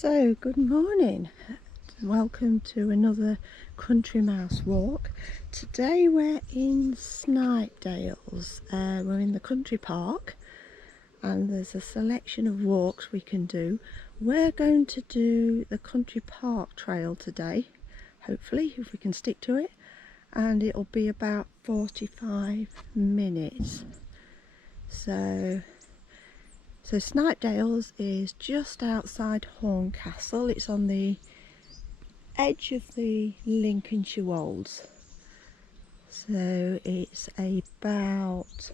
So, good morning. Welcome to another country mouse walk. Today we're in Snipe Dales. We're in the country park and there's a selection of walks we can do. We're going to do the country park trail today, hopefully, if we can stick to it, and it'll be about 45 minutes. So Snipe Dales is just outside Horncastle. It's on the edge of the Lincolnshire Wolds. So it's about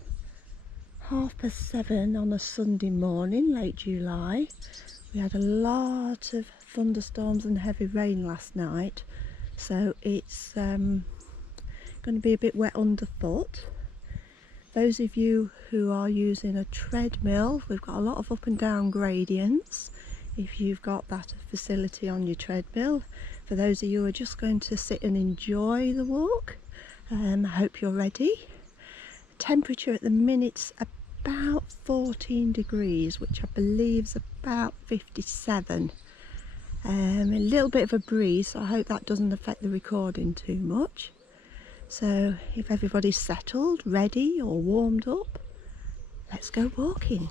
7:30 on a Sunday morning, late July. We had a lot of thunderstorms and heavy rain last night, so it's going to be a bit wet underfoot. Those of you who are using a treadmill, we've got a lot of up and down gradients if you've got that facility on your treadmill. For those of you who are just going to sit and enjoy the walk, I hope you're ready. Temperature at the minute's about 14 degrees, which I believe is about 57. A little bit of a breeze, so I hope that doesn't affect the recording too much. So if everybody's settled, ready or warmed up, let's go walking.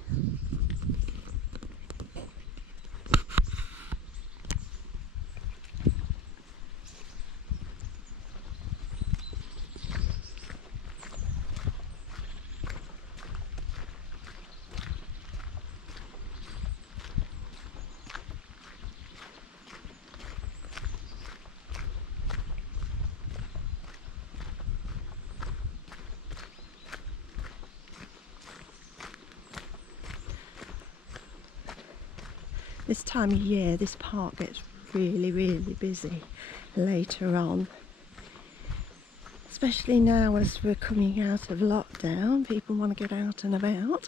This time of year, this park gets really busy later on. Especially now as we're coming out of lockdown, people want to get out and about.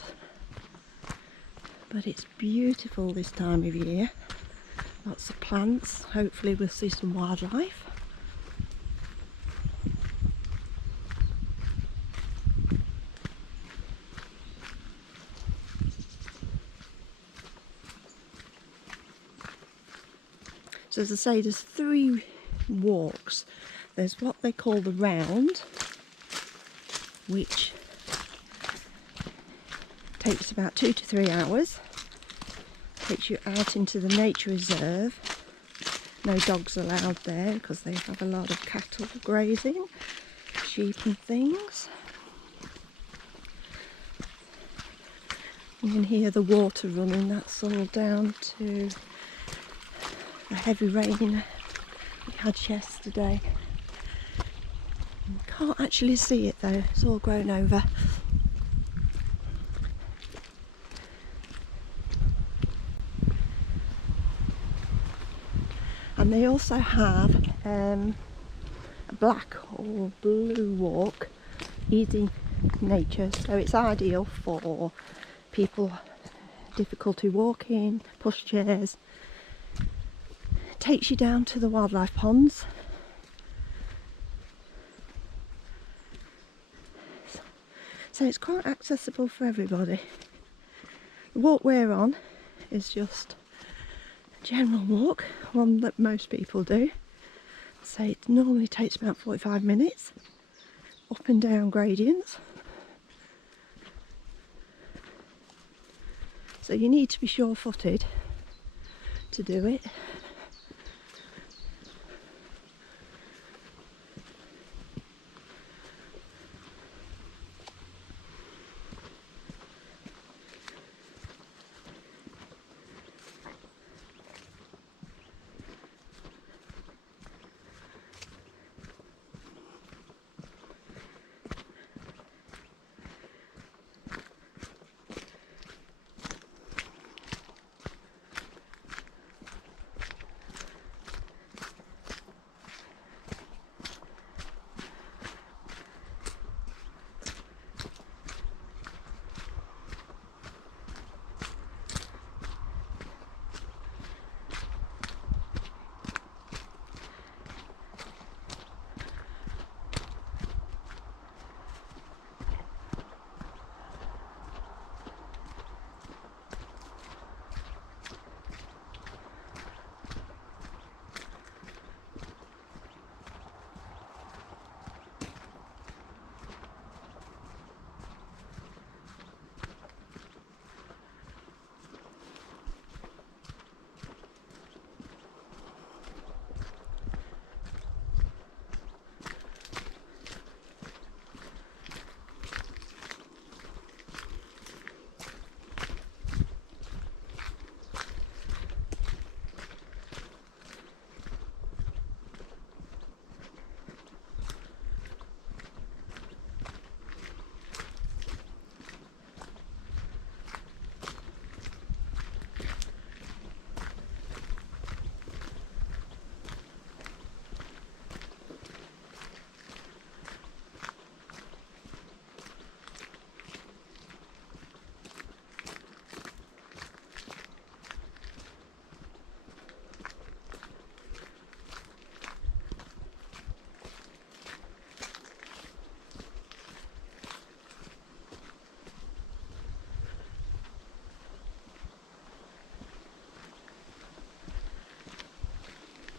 But it's beautiful this time of year. Lots of plants, hopefully we'll see some wildlife. So as I say, there's 3 walks. There's what they call the round, which takes about 2 to 3 hours. Takes you out into the nature reserve. No dogs allowed there because they have a lot of cattle grazing, sheep and things. You can hear the water running, that's all down to the heavy rain we had yesterday. Can't actually see it though, it's all grown over. And they also have a black or blue walk, easy nature, so it's ideal for people difficulty walking, pushchairs. Takes you down to the wildlife ponds. So it's quite accessible for everybody. The walk we're on is just a general walk, one that most people do. So it normally takes about 45 minutes, up and down gradients. So you need to be sure-footed to do it.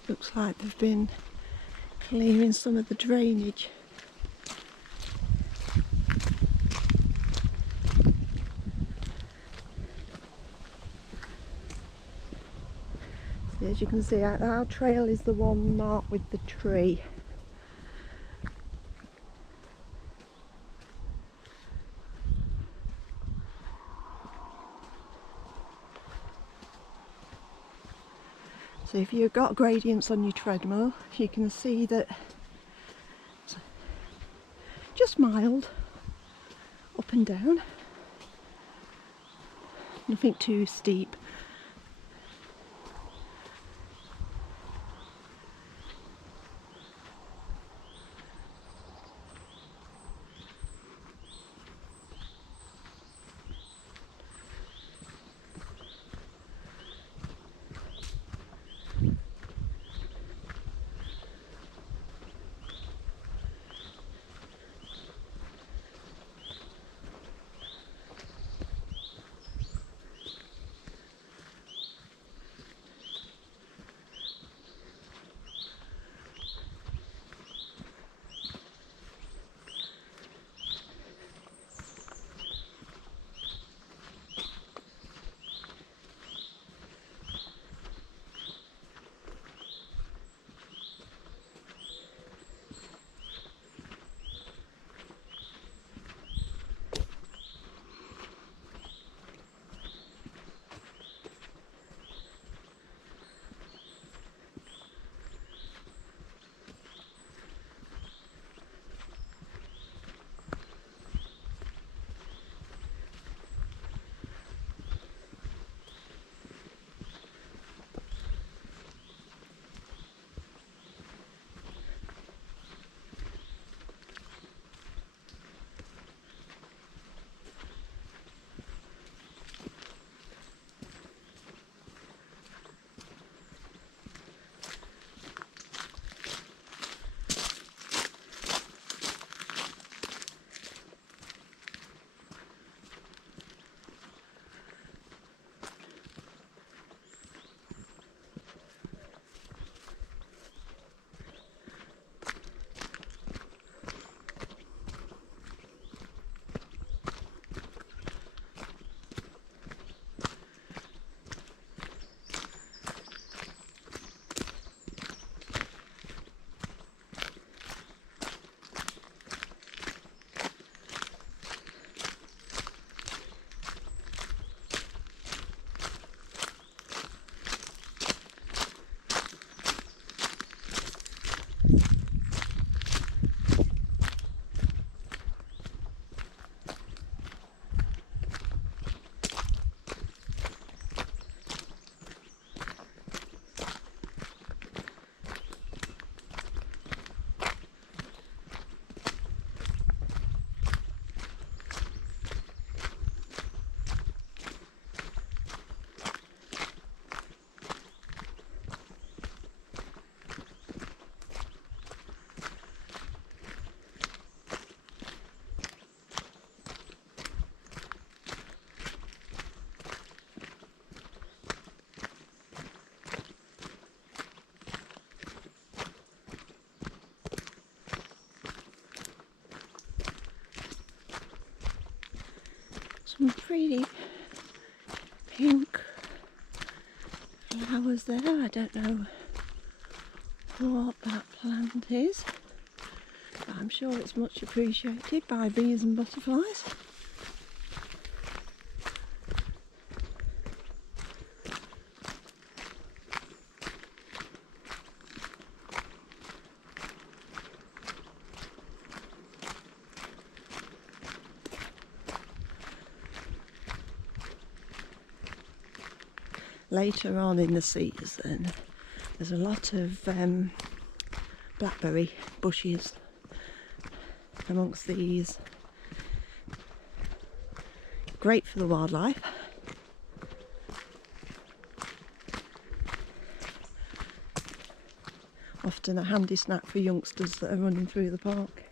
Looks like they've been clearing some of the drainage. So as you can see, our trail is the one marked with the tree. So if you've got gradients on your treadmill, you can see that it's just mild, up and down, nothing too steep. Some pretty pink flowers there. I don't know what that plant is, but I'm sure it's much appreciated by bees and butterflies. Later on in the season, there's a lot of blackberry bushes amongst these. Great for the wildlife. Often a handy snack for youngsters that are running through the park.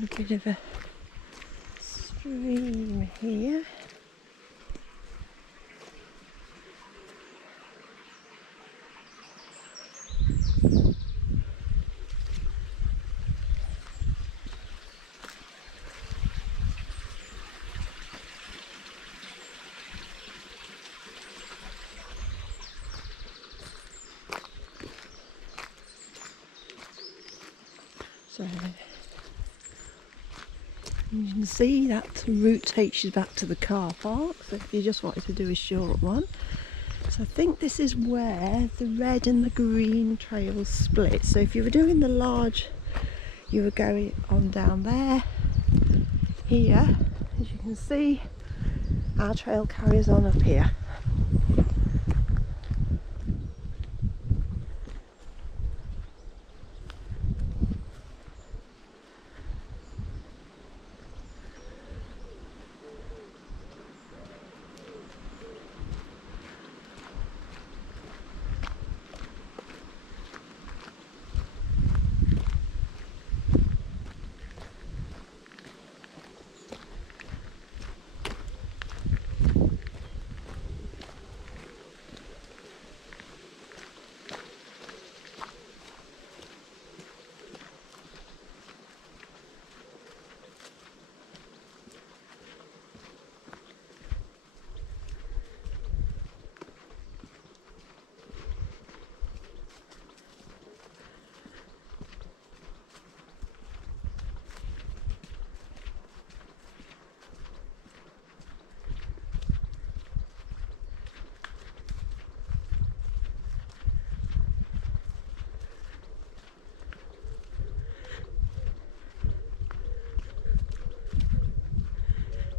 got a bit of a stream here. So you can see that route takes you back to the car park, so if you just wanted to do a short one. So I think this is where the red and the green trails split. So if you were doing the large, you were going on down there. Here, as you can see, our trail carries on up here.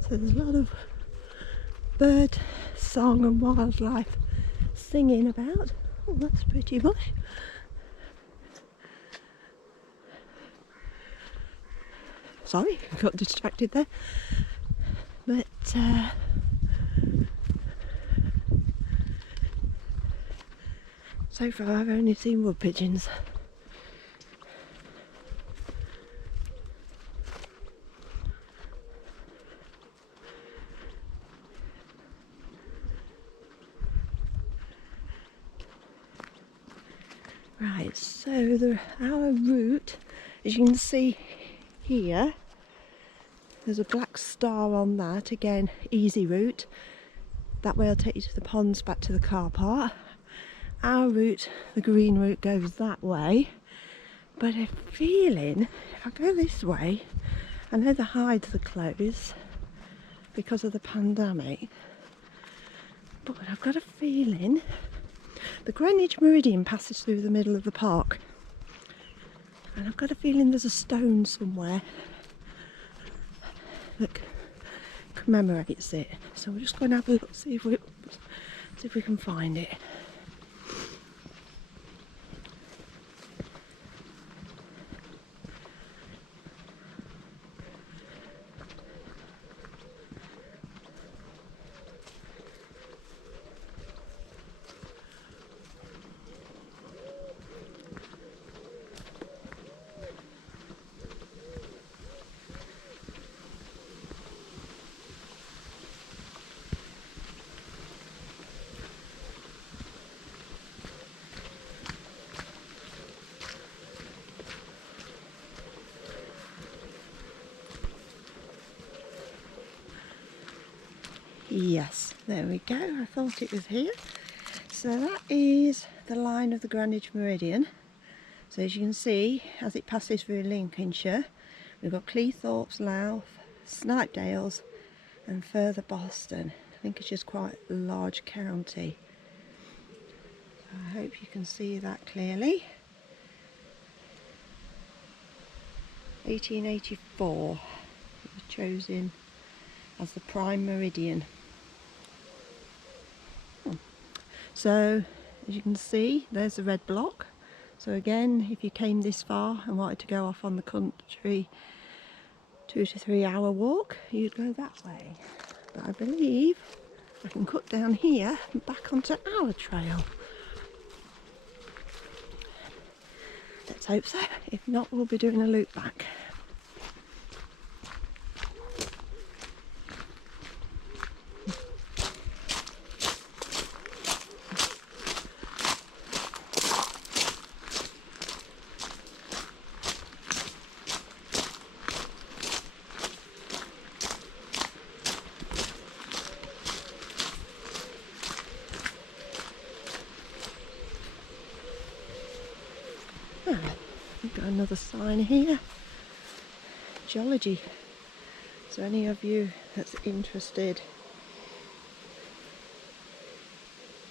So there's a lot of bird song and wildlife singing about. Oh, that's pretty bush. Sorry, I got distracted there. But so far I've only seen wood pigeons. Right, so our route, as you can see here, there's a black star on that, again easy route. That way I'll take you to the ponds, back to the car park. Our route, the green route, goes that way, but I'm feeling if I go this way, I know the hides are closed because of the pandemic, but I've got a feeling the Greenwich Meridian passes through the middle of the park, and I've got a feeling there's a stone somewhere that commemorates it. So we're just going to have a look, see if we can find it. Yes, there we go. I thought it was here. So that is the line of the Greenwich Meridian. So as you can see, as it passes through Lincolnshire, we've got Cleethorpes, Louth, Snipe Dales and further Boston. I think it's just quite a large county. So I hope you can see that clearly. 1884 it was chosen as the prime meridian. So as you can see, there's the red block. So again, if you came this far and wanted to go off on the country 2 to 3 hour walk, you'd go that way. But I believe I can cut down here and back onto our trail. Let's hope so. If not, we'll be doing a loop back. Got another sign here. Geology. So any of you that's interested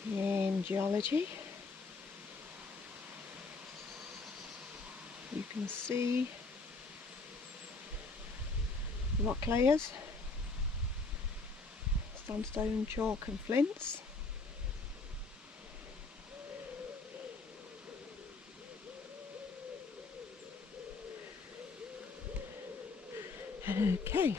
in geology, you can see rock layers, sandstone, chalk and flints. Okay.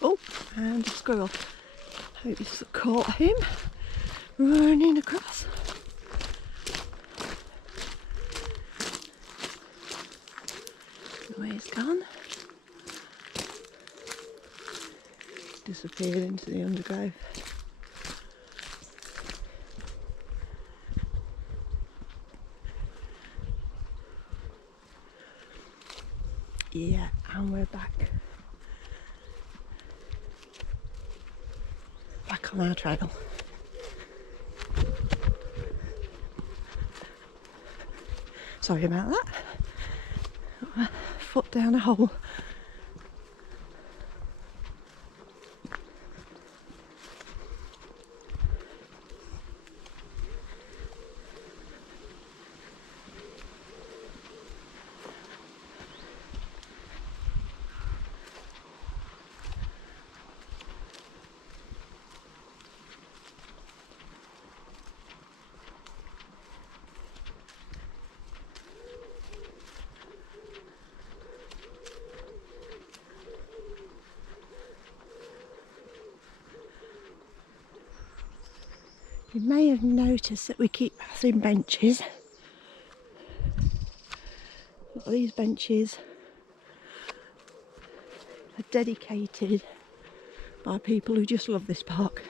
Oh, and a squirrel. Hope you caught him running across. Away he's gone. Disappeared into the undergrowth. Yeah, and we're back on our trail. Sorry about that. Got my foot down a hole. You may have noticed that we keep passing benches. These benches are dedicated by people who just love this park.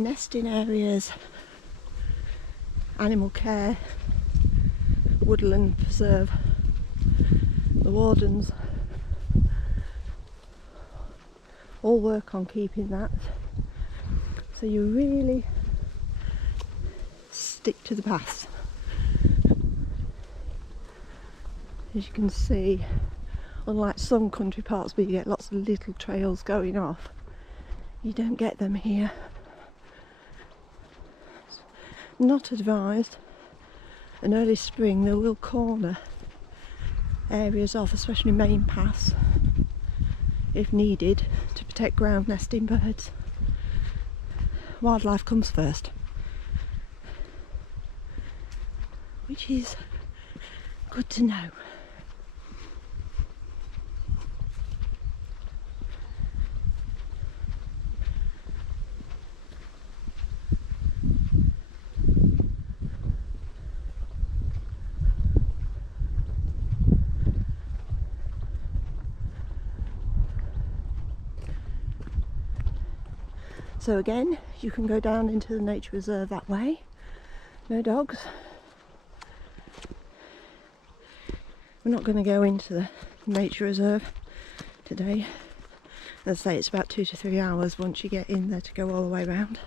Nesting areas, animal care, woodland preserve, the wardens all work on keeping that, so you really stick to the paths. As you can see, unlike some country parks where you get lots of little trails going off, you don't get them here. Not advised. In early spring they will corner areas off, especially main paths, if needed, to protect ground nesting birds. Wildlife comes first, which is good to know. So again, you can go down into the nature reserve that way. No dogs. We're not going to go into the nature reserve today. As I say, it's about 2 to 3 hours once you get in there to go all the way around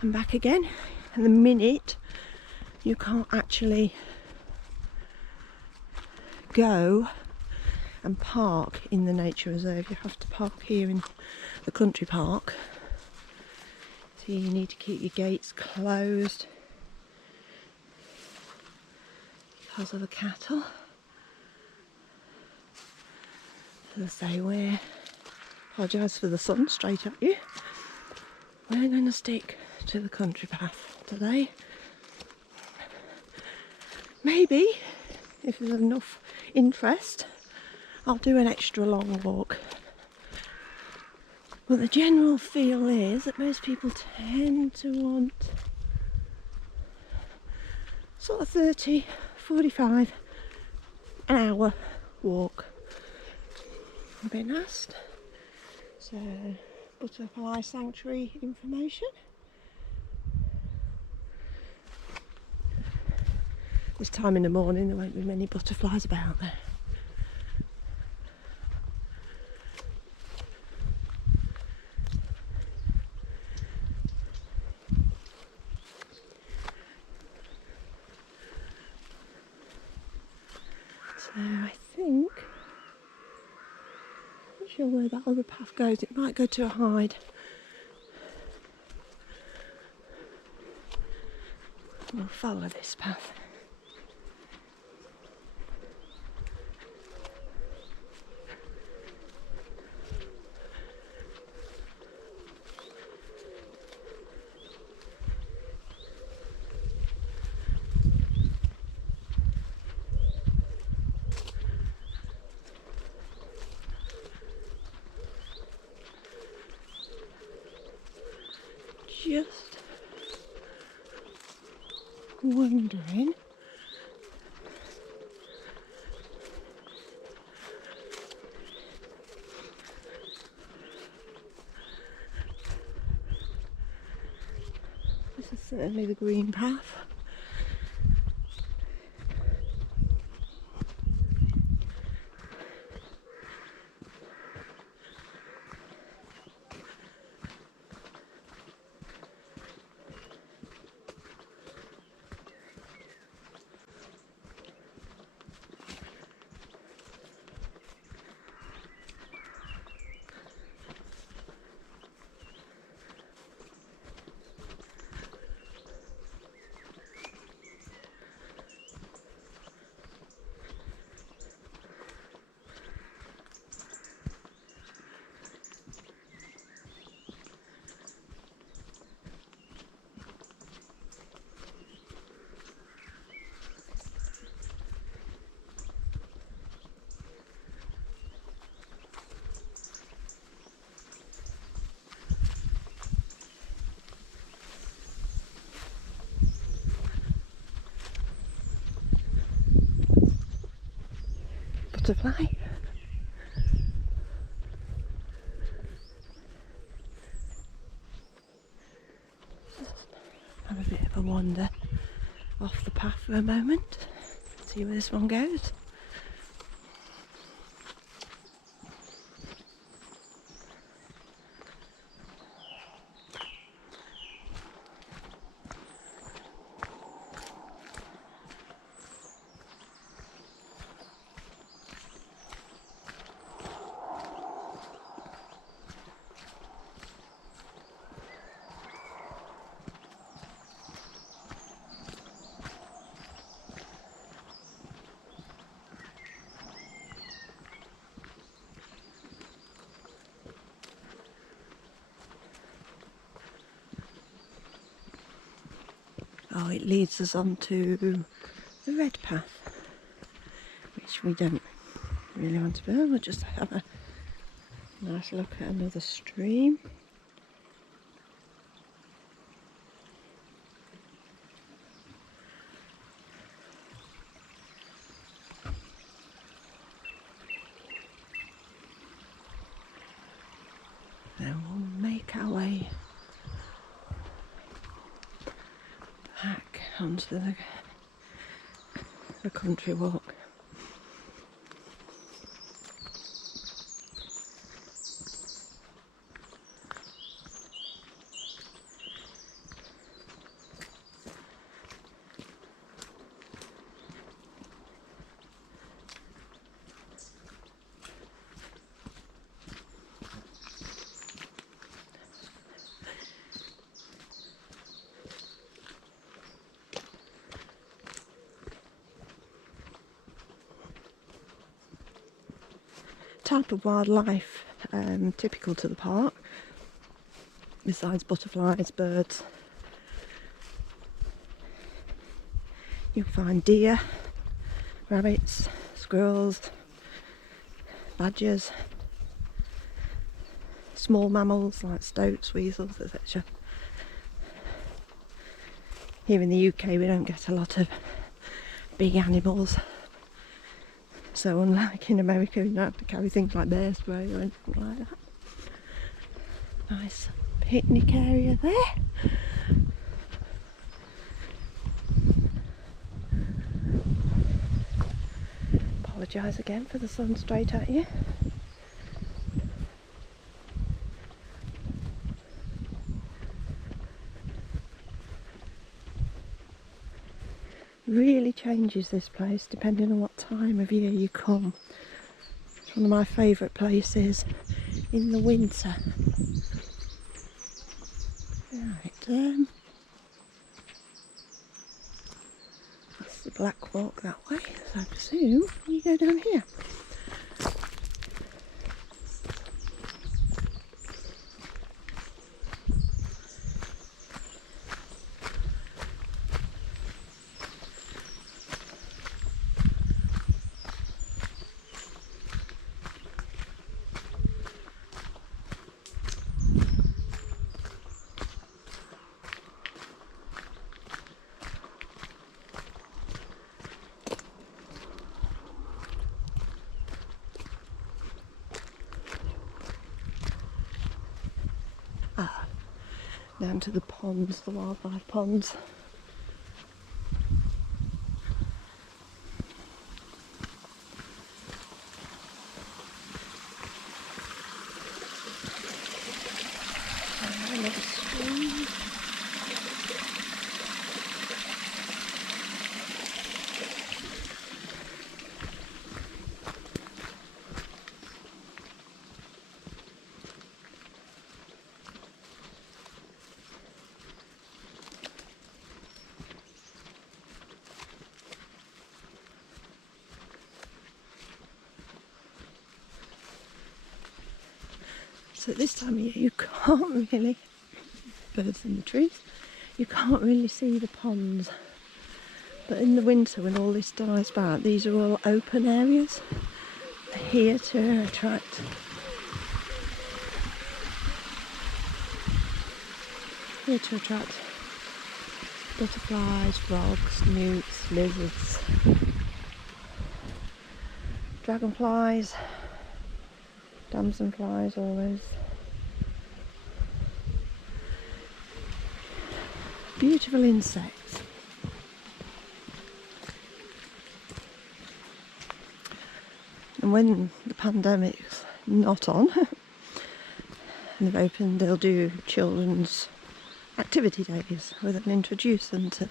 and back again. And the minute you can't actually go and park in the nature reserve, you have to park here in the country park. So you need to keep your gates closed because of the cattle. As I say, we apologise for the sun straight at you. We're going to stick to the country path today. Maybe, if there's enough interest, I'll do an extra long walk. But the general feel is that most people tend to want sort of 30, 45, an hour walk. I've been asked. So, butterfly sanctuary information. This time in the morning there won't be many butterflies about there. So I think, not sure where that other path goes, it might go to a hide. We'll follow this path. Just wondering this is certainly the green path. Butterfly. Have a bit of a wander off the path for a moment. See where this one goes. Oh, it leads us on to the red path, which we don't really want to be. We'll just have a nice look at another stream. Then we'll make our way onto the country walk. Type of wildlife typical to the park, besides butterflies, birds, you'll find deer, rabbits, squirrels, badgers, small mammals like stoats, weasels, etc. Here in the UK we don't get a lot of big animals. So unlike in America, you don't have to carry things like bear spray or anything like that. Nice picnic area there. Apologise again for the sun straight at you. Really changes this place depending on what time of year you come. It's one of my favourite places in the winter. Right, that's the Black Walk that way, so I presume you go down here. Down to the ponds, the wildlife ponds. Another stream. So at this time of year you can't really, birds in the trees, you can't really see the ponds. But in the winter when all this dies back, these are all open areas. They're here to attract butterflies, frogs, newts, lizards, dragonflies, damselflies, all those beautiful insects. And when the pandemic's not on and they've opened, they'll do children's activity days where they'll introduce them to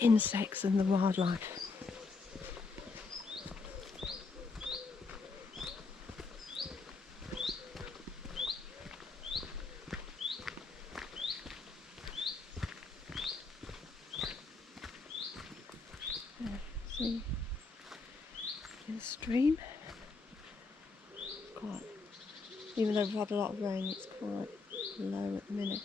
insects and the wildlife. See the stream, quite, even though we've had a lot of rain, it's quite low at the minute.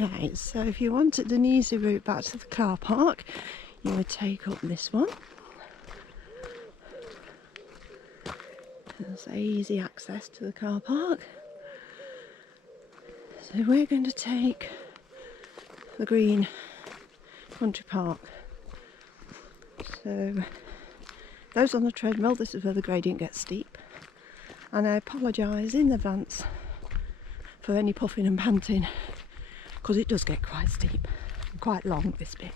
Right, so if you wanted an easy route back to the car park, you would take up this one. There's easy access to the car park. So we're going to take the green country park. So those on the treadmill, this is where the gradient gets steep. And I apologise in advance for any puffing and panting, because it does get quite steep and quite long, this bit.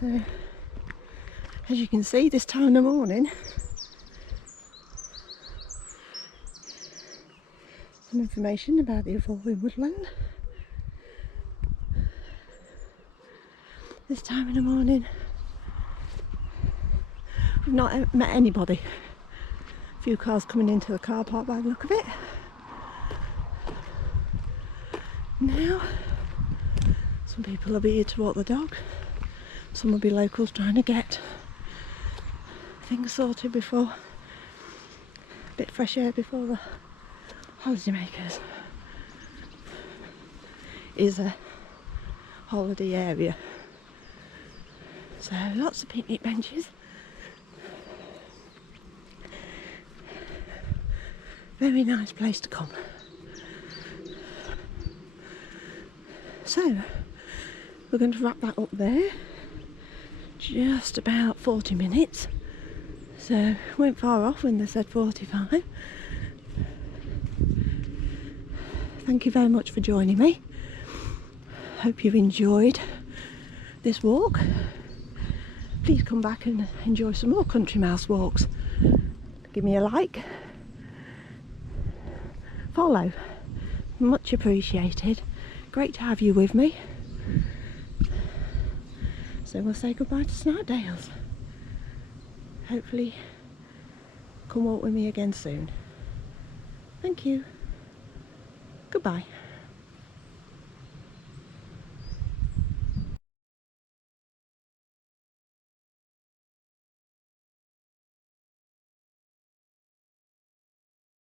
So, as you can see, this time of the morning, some information about the evolving woodland. This time of the morning, I've not met anybody. A few cars coming into the car park by the look of it. Now, some people will be here to walk the dog. Some will be locals trying to get things sorted before, a bit fresh air before the holidaymakers. Is a holiday area. So lots of picnic benches. Very nice place to come. So we're going to wrap that up there. Just about 40 minutes, so went far off when they said 45. Thank you very much for joining me. Hope you've enjoyed this walk. Please come back and enjoy some more country mouse walks. Give me a like, follow, much appreciated. Great to have you with me. So we'll say goodbye to Snipe Dales. Hopefully come walk with me again soon. Thank you. Goodbye.